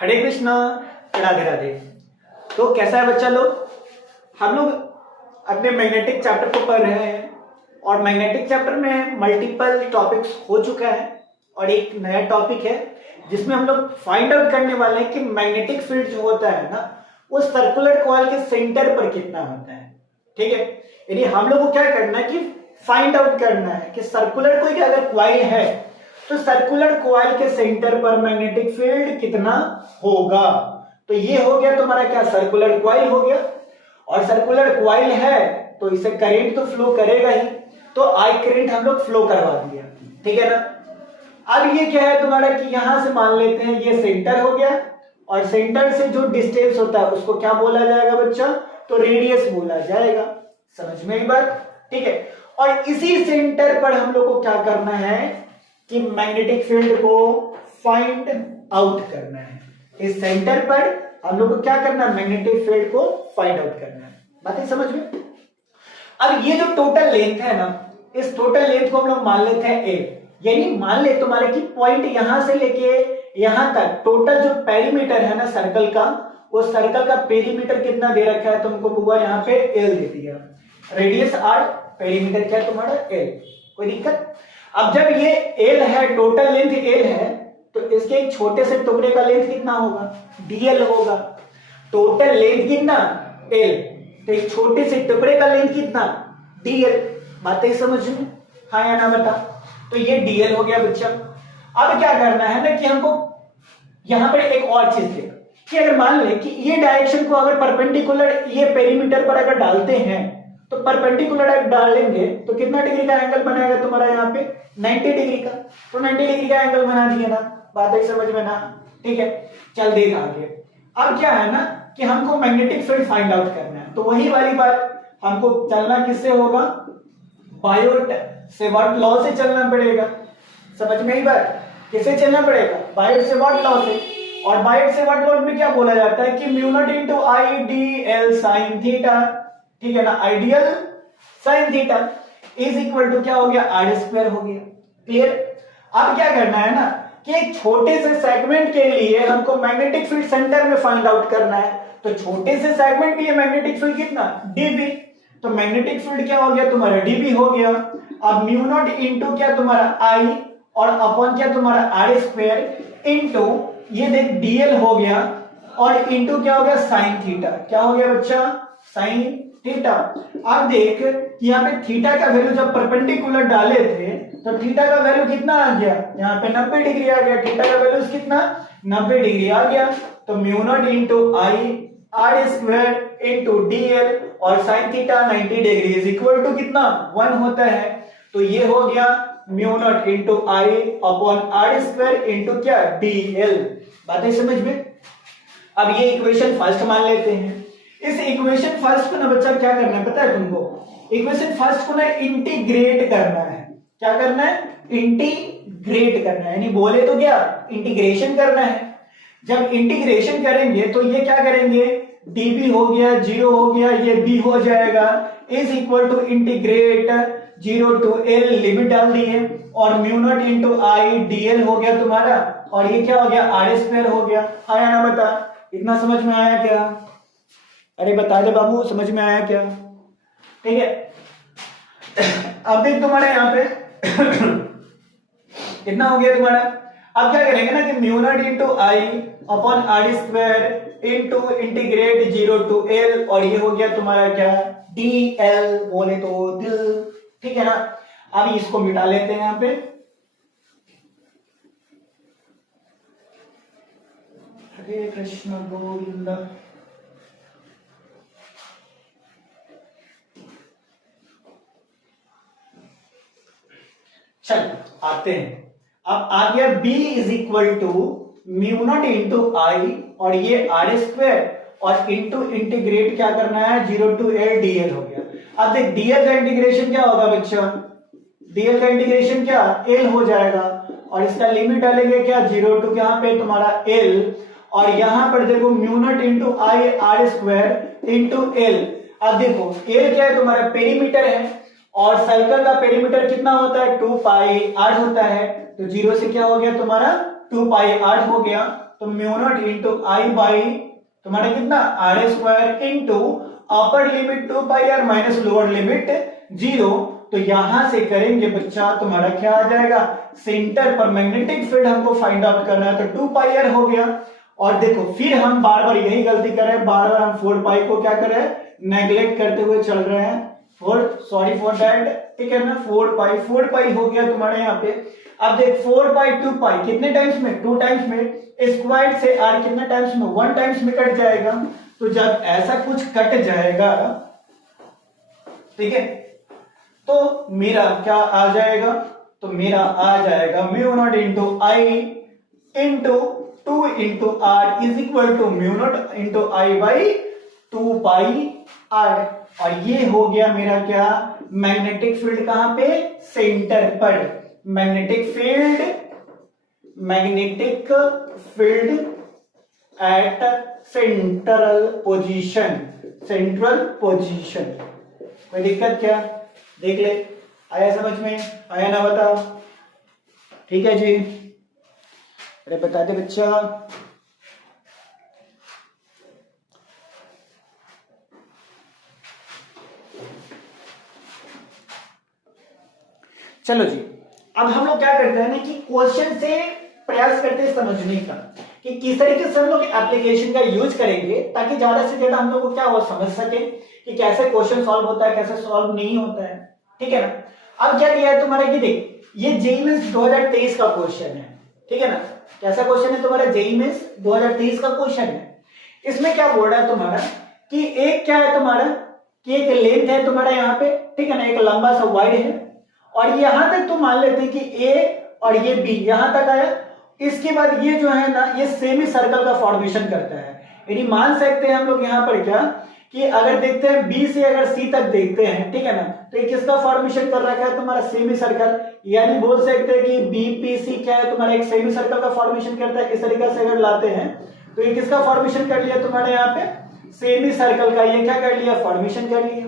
हरे कृष्णा, राधे राधे। तो कैसा है बच्चा लोग? हम लोग अपने मैग्नेटिक चैप्टर को पढ़ रहे हैं और मैग्नेटिक चैप्टर में मल्टीपल टॉपिक्स हो चुका है और एक नया टॉपिक है जिसमें हम लोग फाइंड आउट करने वाले हैं कि मैग्नेटिक फील्ड जो होता है ना वो सर्कुलर कॉइल के सेंटर पर कितना होता है। ठीक है, यानी हम लोग को क्या करना है कि फाइंड आउट करना है कि सर्कुलर कोई अगर कॉइल है तो सर्कुलर कॉइल के सेंटर पर मैग्नेटिक फील्ड कितना होगा। तो ये हो गया तुम्हारा क्या, सर्कुलर कॉइल हो गया। और सर्कुलर कॉइल है तो इसे करंट तो फ्लो करेगा ही, तो आई करंट हम लोग फ्लो करवा दिया। ठीक है ना। अब ये क्या है तुम्हारा कि यहां से मान लेते हैं ये सेंटर हो गया और सेंटर से जो डिस्टेंस होता है उसको क्या बोला जाएगा बच्चा, तो रेडियस बोला जाएगा। समझ में एक बात? ठीक है। और इसी सेंटर पर हम लोग को क्या करना है कि मैग्नेटिक फील्ड को फाइंड आउट करना है। इस सेंटर पर हम लोग को क्या करना है, मैग्नेटिक फील्ड को फाइंड आउट करना है। बातें समझ में? अब ये जो टोटल लेंथ है ना, इस टोटल लेंथ को हम लोग मान लेते हैं ए। यानी मान ले तुम्हारे की पॉइंट यहां से लेके यहां तक टोटल जो पेरीमीटर है ना सर्कल का, वो सर्कल का पेरीमीटर कितना दे रखा है तुमको बुआ, यहाँ पे एल दे दिया। रेडियस आर, पेरीमीटर क्या है तुम्हारा एल। कोई दिक्कत? अब जब ये एल है, टोटल लेंथ एल है, तो इसके एक छोटे से टुकड़े का लेंथ कितना होगा, डीएल होगा। टोटल लेंथ कितना, एल, तो एक छोटे से टुकड़े का लेंथ कितना, डीएल। बातें समझ में? हाँ या ना बता। तो ये डीएल हो गया बच्चा। अब क्या करना है ना कि हमको यहां पर एक और चीज देखो कि अगर मान ले कि ये डायरेक्शन को अगर परपेंडिकुलर ये पेरीमीटर पर अगर डालते हैं तो परपेंडिकुलर अगर डालेंगे तो कितना डिग्री का एंगल बनेगा तुम्हारा यहाँ पे, 90 डिग्री का। तो 90 डिग्री का एंगल बना दिया ना। बात है समझ में ना? ठीक है, चल देख आगे। अब क्या है ना कि हमको मैग्नेटिक फील्ड फाइंड आउट करना है, तो वही वाली बात हमको चलना किससे होगा, बायोट से व्हाट लॉ से चलना पड़ेगा। समझ में ही बात? किससे चलना पड़ेगा, बायोट से व्हाट लॉ से। और बायोट से व्हाट लॉ में क्या बोला जाता है कि mu not into I D L sine theta. ठीक है ना, I D L sine theta is equal to क्या हो गया, आर स्क्वायर हो गया। क्लियर? अब क्या करना है ना कि एक छोटे से सेगमेंट के लिए हमको मैग्नेटिक फील्ड सेंटर में फाइंड आउट करना है। तो छोटे से सेगमेंट के लिए मैग्नेटिक फील्ड कितना, डीबी। तो मैग्नेटिक फील्ड क्या हो गया तुम्हारा, डीबी हो गया। अब म्यू नॉट इनटू क्या तुम्हारा आई और अपॉन क्या तुम्हारा आर स्क्वायर इनटू ये देख डीएल हो गया और इनटू क्या हो गया साइन थीटा। क्या हो गया बच्चा, साइन थीटा। अब देख यहाँ पे थीटा का वैल्यू जब परपेंडिकुलर डाले थे तो थीटा का वैल्यू कितना आ गया, यहाँ पे 90 डिग्री आ गया। थीटा का वैल्यू कितना, 90 डिग्री आ गया। तो mu not into I R square into DL और sine theta 90 degree is equal to कितना, 1 होता है। तो ये हो गया mu not into I upon R square into क्या, डीएल। बातें समझ में? अब ये इक्वेशन फर्स्ट मान लेते हैं। इस इक्वेशन फर्स्ट को ना बच्चा क्या करना है पता है तुमको, इक्वेशन फर्स्ट को ना इंटीग्रेट करना है। क्या करना है, इंटीग्रेट करना है, यानी बोले तो क्या, इंटीग्रेशन करना है। जब इंटीग्रेशन करेंगे तो ये क्या करेंगे, db हो गया, 0 हो गया, ये b हो जाएगा, is equal to integrate 0 to l, limit डाल दी है, और mu not into I dl हो गया तुम्हारा, और ये क्या हो गया, आर स्क्वायर हो गया। आया ना बता? इतना समझ में आया क्या? अरे बता दे बाबू, समझ में आया क्या? ठीक है। अब देख तुम्हारे यहाँ पे कितना हो गया तुम्हारा। अब क्या करेंगे ना कि mu not into I upon R square into integrate 0 to L, और ये हो गया तुम्हारा क्या, डी एल, बोले तो दिल। ठीक है ना। अब इसको मिटा लेते हैं यहाँ पे। हरे कृष्ण गोविंद। चल आते हैं। अब आ गया b is equal to mu not into I और ये आर स्क्वायर और इंटू इंटीग्रेट क्या करना है, 0 टू एल डीएल हो गया। अब देख डीएल का इंटीग्रेशन क्या होगा बच्चा, डीएल का इंटीग्रेशन क्या, एल हो जाएगा, और इसका लिमिट डालेंगे क्या, 0 टू यहाँ पे तुम्हारा एल, और यहां पर देखो mu naught into I R square into L. अब देखो एल क्या है तुम्हारा, पेरीमीटर है, और सर्कल का पेरीमीटर कितना होता है, 2 पाई आर होता है। तो 0 से क्या हो गया तुम्हारा, 2 पाई आर हो गया, तो mu not into I by तुम्हारा कितना R square into upper limit 2 pi R minus lower limit 0। तो यहां से करेंगे बच्चा तुम्हारा क्या आ जाएगा, सेंटर पर मैग्नेटिक फील्ड हमको फाइंड आउट करना है, तो 2 पाई आर हो गया। और देखो फिर हम बार बार यही गलती कर रहे हैं, बार बार हम 4 पाई को क्या कर रहे हैं, नेग्लेक्ट करते हुए चल रहे हैं। सॉरी फॉर दैट, ठीक है ना। 4 पाई हो गया तुम्हारे यहाँ पे। अब देख 4 पाई 2 पाई कितने टाइम्स में, 2 टाइम्स में, स्क्वायर से आर कितने टाइम्स में, 1 टाइम्स में कट जाएगा। तो जब ऐसा कुछ कट जाएगा, ठीक है, तो मेरा क्या आ जाएगा, तो मेरा आ जाएगा mu not into I into 2 into R is equal to mu not into I by 2 pi R. और ये हो गया मेरा क्या, मैग्नेटिक फील्ड कहां पे, सेंटर पर। Magnetic field at central position. कोई दिक्कत क्या, देख ले, आया समझ में, आया ना बताओ, ठीक है जी। अरे बता दे बच्चा। चलो जी, अब हम लोग क्या करते हैं ना कि क्वेश्चन से प्रयास करते हैं समझने का कि किस तरीके से हम लोग एप्लीकेशन का यूज करेंगे, ताकि ज्यादा से ज्यादा हम लोग को क्या हो समझ सके कि कैसे क्वेश्चन सॉल्व होता है, कैसे सॉल्व नहीं होता है, ठीक है ना। अब क्या किया है तुम्हारा कि देख, ये जेईई मेंस 2023 का क्वेश्चन है, ठीक है ना। कैसा क्वेश्चन है तुम्हारा, जेईई मेंस 2023 का क्वेश्चन है। इसमें क्या बोल रहा है तुम्हारा कि एक क्या है तुम्हारा कि एक लेंथ है तुम्हारा यहाँ पे, ठीक है ना, एक लंबा सा वाइड है, और यहां तक तो मान लेते हैं कि ए और ये बी यहां तक आया। इसके बाद ये जो है ना, ये सेमी सर्कल का फॉर्मेशन करता है। यानी मान सकते हैं हम लोग यहाँ पर क्या कि अगर देखते हैं बी से अगर सी तक देखते हैं, ठीक है ना, तो ये किसका फॉर्मेशन कर रखा है तुम्हारा, सेमी सर्कल। यानी बोल सकते हैं कि बीपीसी क्या है तुम्हारा, एक सेमी सर्कल का फॉर्मेशन करता है। इस तरीके से अगर लाते हैं तो ये किसका फॉर्मेशन कर लिया तुम्हारे यहाँ पे, सेमी सर्कल का। ये क्या कर लिया, फॉर्मेशन कर लिया,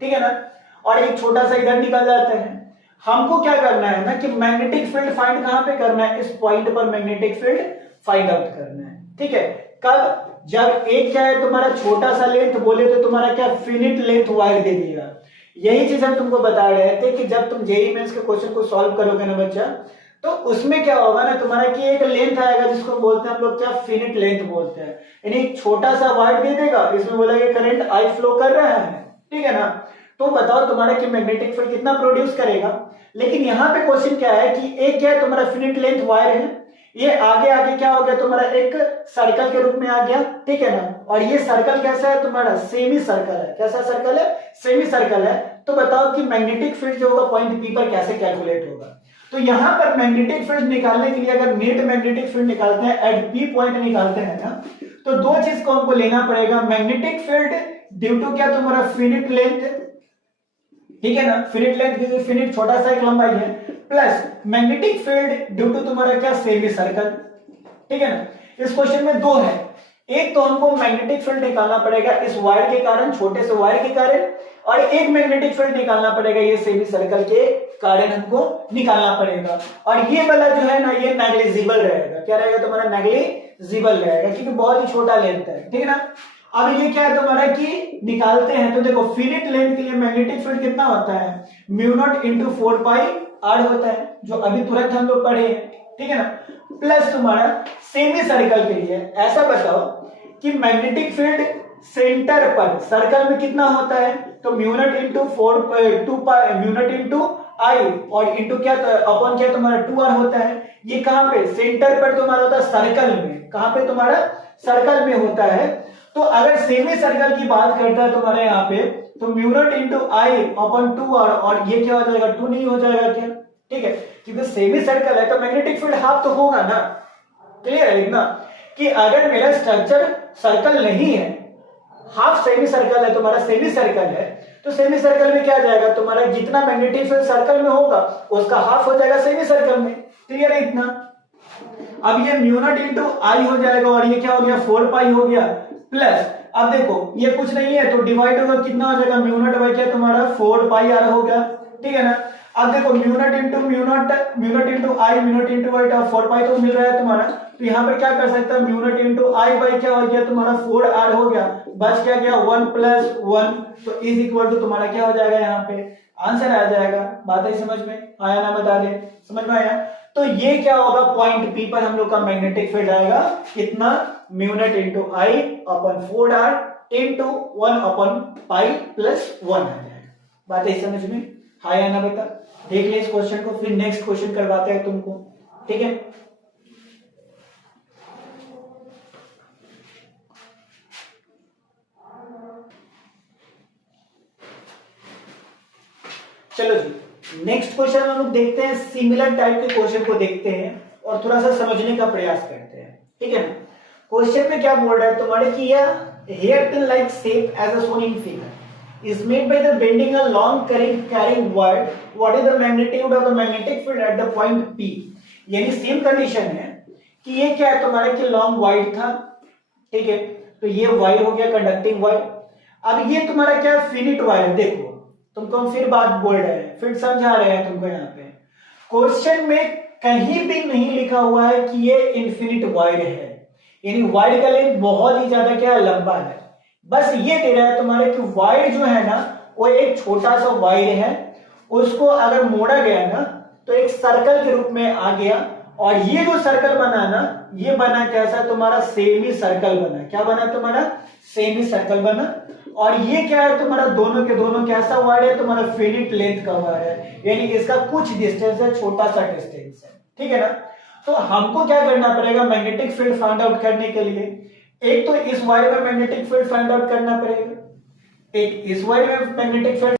ठीक है ना। और एक छोटा सा इधर निकल जाता है। हमको क्या करना है ना कि मैग्नेटिक फील्ड फाइंड कहां पे करना है, इस पॉइंट पर मैग्नेटिक फील्ड फाइंड आउट करना है, ठीक है। कब, जब एक क्या है तुम्हारा छोटा सा लेंथ बोले तो तुम्हारा क्या फिनिट लेंथ वायर दे देगा। यही चीज हम तुमको बता रहे थे कि जब तुम जेईई मेंस के क्वेश्चन को सॉल्व करोगे ना बच्चा, तो उसमें क्या होगा ना तुम्हारा कि एक लेंथ आएगा जिसको बोलते हैं हम लोग क्या, फिनिट लेंथ बोलते हैं। यानी छोटा सा वायर दे देगा, इसमें बोला कि करंट आई फ्लो कर रहा है, ठीक है ना। तो बताओ तुम्हारा कि मैग्नेटिक फील्ड कितना प्रोड्यूस करेगा। लेकिन यहाँ पे क्वेश्चन क्या है कि एक क्या है तुम्हारा फिनिट लेंथ वायर है, ये आगे आगे क्या हो गया तुम्हारा, एक सर्कल के रूप में आ गया, ठीक है ना। और ये सर्कल कैसा है तुम्हारा, सेमी सर्कल है। कैसा सर्कल है, सेमी सर्कल है। तो बताओ कि मैग्नेटिक फील्ड जो होगा पॉइंट पी पर कैसे कैलकुलेट होगा। तो यहाँ पर मैग्नेटिक फील्ड निकालने के लिए अगर नेट मैग्नेटिक फील्ड निकालते हैं, एट पी पॉइंट निकालते हैं ना, तो दो चीज को हमको लेना पड़ेगा। मैग्नेटिक फील्ड ड्यू टू क्या तुम्हारा फिनिट लेंथ, ठीक है ना, फिनिट लेंथ क्योंकि फिनिट छोटा सा एक लंबाई है, plus magnetic field due to तुम्हारा क्या, सेमी सर्कल, ठीक है ना। इस क्वेश्चन में दो है, एक तो हमको मैग्नेटिक फील्ड निकालना पड़ेगा इस वायर के कारण, छोटे से वायर के कारण, और एक मैग्नेटिक फील्ड निकालना पड़ेगा ये सेमी सर्कल के कारण हमको निकालना पड़ेगा। और ये वाला जो है ना, ये नेग्लिजिबल रहेगा। क्या रहेगा तुम्हारा, नेग्लिजिबल रहेगा, क्योंकि बहुत ही छोटा लेंथ है, ठीक है ना। अब ये क्या है तुम्हारा कि निकालते हैं, तो देखो फिनिट लेंथ के लिए मैग्नेटिक फील्ड कितना होता है, mu not into 4 pi R होता है, जो अभी तुरंत हम लोग पढ़े हैं, ठीक है ना। प्लस तुम्हारा सेमी सर्कल के लिए ऐसा बताओ कि मैग्नेटिक फील्ड सेंटर पर सर्कल में कितना होता है, तो mu not into 2 pi, mu naught into I और इंटू क्या अपॉन क्या तुम्हारा 2r होता है। ये कहां पे, सेंटर पर तुम्हारा होता है सर्कल में। कहां पे तुम्हारा, सर्कल में होता है। तो अगर सेमी सर्कल की बात करता है तुम्हारे यहाँ पे, तो mu not into I upon 2r, और ये क्या हो जाएगा, 2 नहीं हो जाएगा क्या, ठीक है, क्योंकि सेमी सर्कल है तो मैग्नेटिक फील्ड हाफ तो होगा ना। क्लियर है इतना कि अगर मेरा स्ट्रक्चर सर्कल नहीं है, हाफ सेमी सर्कल है तुम्हारा, सेमी सर्कल है, तो सेमी सर्कल में क्या जाएगा तुम्हारा, जितना मैग्नेटिक फील्ड सर्कल में होगा उसका हाफ हो जाएगा सेमी सर्कल में। क्लियर है इतना। अब ये म्यू नॉट इंटू आई हो जाएगा, और ये क्या हो गया, 4 पाई हो गया, प्लस अब देखो ये कुछ नहीं है तो डिवाइड होगा, कितना हो जाएगा, म्यू नॉट बाई क्या तुम्हारा 4 पाई आर हो गया, ठीक है ना। अब देखो म्यू नॉट इंटू आई, म्यू नॉट इंटू वाई, 4 पाई तो मिल रहा है तुम्हारा, तो यहाँ पे क्या कर सकता है, mu not into I by क्या हो गया तुम्हारा 4r हो गया, बच क्या गया 1 प्लस 1, तो इज इक्वल टू तुम्हारा क्या हो जाएगा, यहाँ पे आंसर आ जाएगा। बात है समझ में आया ना, बता दे समझ में आया। तो ये क्या होगा, पॉइंट पी पर हम लोग का मैग्नेटिक फील्ड आएगा कितना, mu not into I upon 4r into 1 upon pi plus 1 आ जाएगा। बात है समझ में आया ना बेटा। देख ले इस क्वेश्चन को, फिर नेक्स्ट क्वेश्चन करवाते हैं तुमको, ठीक है। चलो जी नेक्स्ट क्वेश्चन हम लोग देखते हैं, सिमिलर टाइप के क्वेश्चन को देखते हैं और थोड़ा सा समझने का प्रयास करते हैं, ठीक है ना। क्वेश्चन में क्या बोल रहा है तुम्हारे कि यह hair pin like shape as a shown in figure is made by the bending a long current carrying wire. What is the magnitude of the magnetic field at the point P? यानी same condition है कि ये क्या है तुम्हारा कि long wire था, ठीक है, तो ये वायर हो गया कंडक्टिंग वायर। अब ये तुम्हारा क्या है, फिनिट वायर। देखो तुमको हम फिर बात बोल रहे हैं, फिर समझा रहे हैं तुमको, यहाँ पे क्वेश्चन में कहीं भी नहीं लिखा हुआ है कि ये इन्फिनिट वायर है, यानी वायर का लेंथ बहुत ही ज्यादा क्या लंबा है। बस ये दे रहा है तुम्हारे कि वायर जो है ना वो एक छोटा सा वायर है, उसको अगर मोड़ा गया ना तो एक सर्कल के रूप में आ गया, और ये जो सर्कल बना ना ये बना कैसा तुम्हारा, सेमी सर्कल बना। क्या बना तुम्हारा, सेमी सर्कल बना। और ये क्या है तुम्हारा, दोनों के दोनों कैसा वायर है तुम्हारा, फिनिट लेंथ का वायर है, यानी इसका कुछ डिस्टेंस है, छोटा सा डिस्टेंस है, ठीक है ना। तो हमको क्या करना पड़ेगा, मैग्नेटिक फील्ड फाइंड आउट करने के लिए एक तो इस वायर में मैग्नेटिक फील्ड फाइंड आउट करना पड़ेगा, एक इस वायर में मैग्नेटिक फील्ड